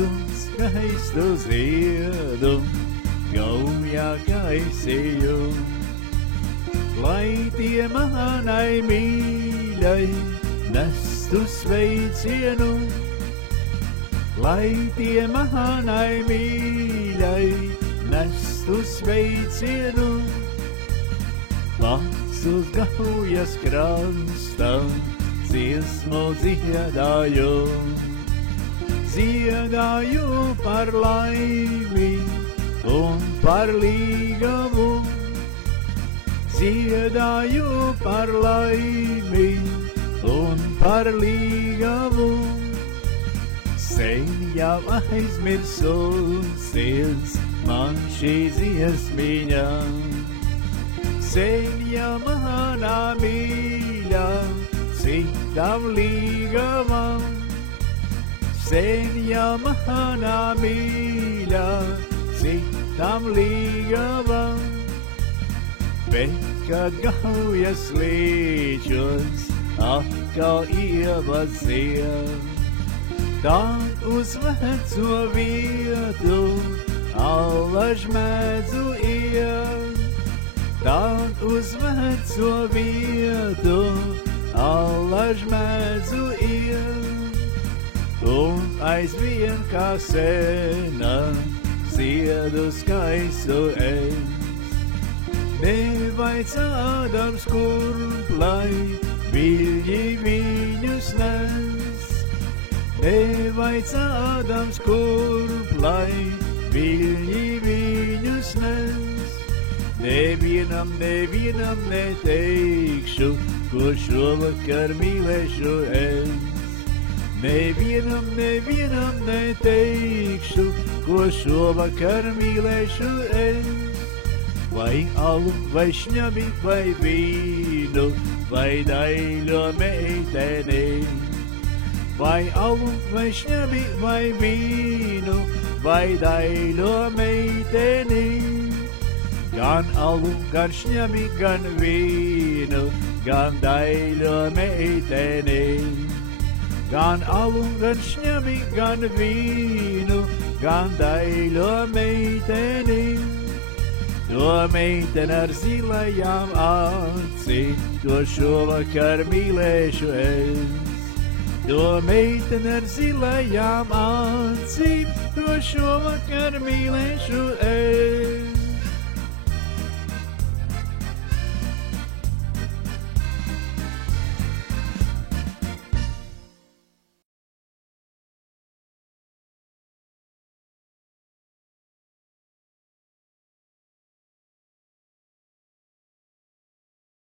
Iešu skaistu ziedu, gaujā gaisīju, lai tie manai mīļai nestu sveicienu, lai tie manai mīļai nestu sveicienu. Pats uz gaujas krasta dziesmu dziedāju, dziedāju par laimi un par līgavu, dziedāju par laimi un par līgavu. Sen jau aizmirsusies man šī dziesmiņa, sen jau manā mīļā citam līgavam, sen jau manā mīļā citam līgavam. Bet, kad gaujas līčos atkal ievaziem, tad uz veco vietu allaž mēdzu iet, tad uz veco vietu allaž mēdzu iet, un aizvien kā sena ziedu skaistu es. Nevaicādams kurp, lai viļņi viņus nes, nevaicādams kurp, lai viļņi viņus nes. Nevienam neteikšu, ko šovakar mīlēšu es. Nevienam neteikšu, ko šovakar mīlēšu es. Vai alu, vai šņabi, vai vīnu, vai daļo meiteni. Vai alu, vai šņabi, vai vīnu, vai daļo meiteni. Gan alu, gan šņabi, gan vīnu, gan daļo meiteni. Gan alu, gan šņabi, gan vīnu, gan daļo meiteni. To meiteni ar zilajām acīm, to šovakar mīlēšu es. To meiteni ar zilajām acīm, to šovakar mīlēšu es.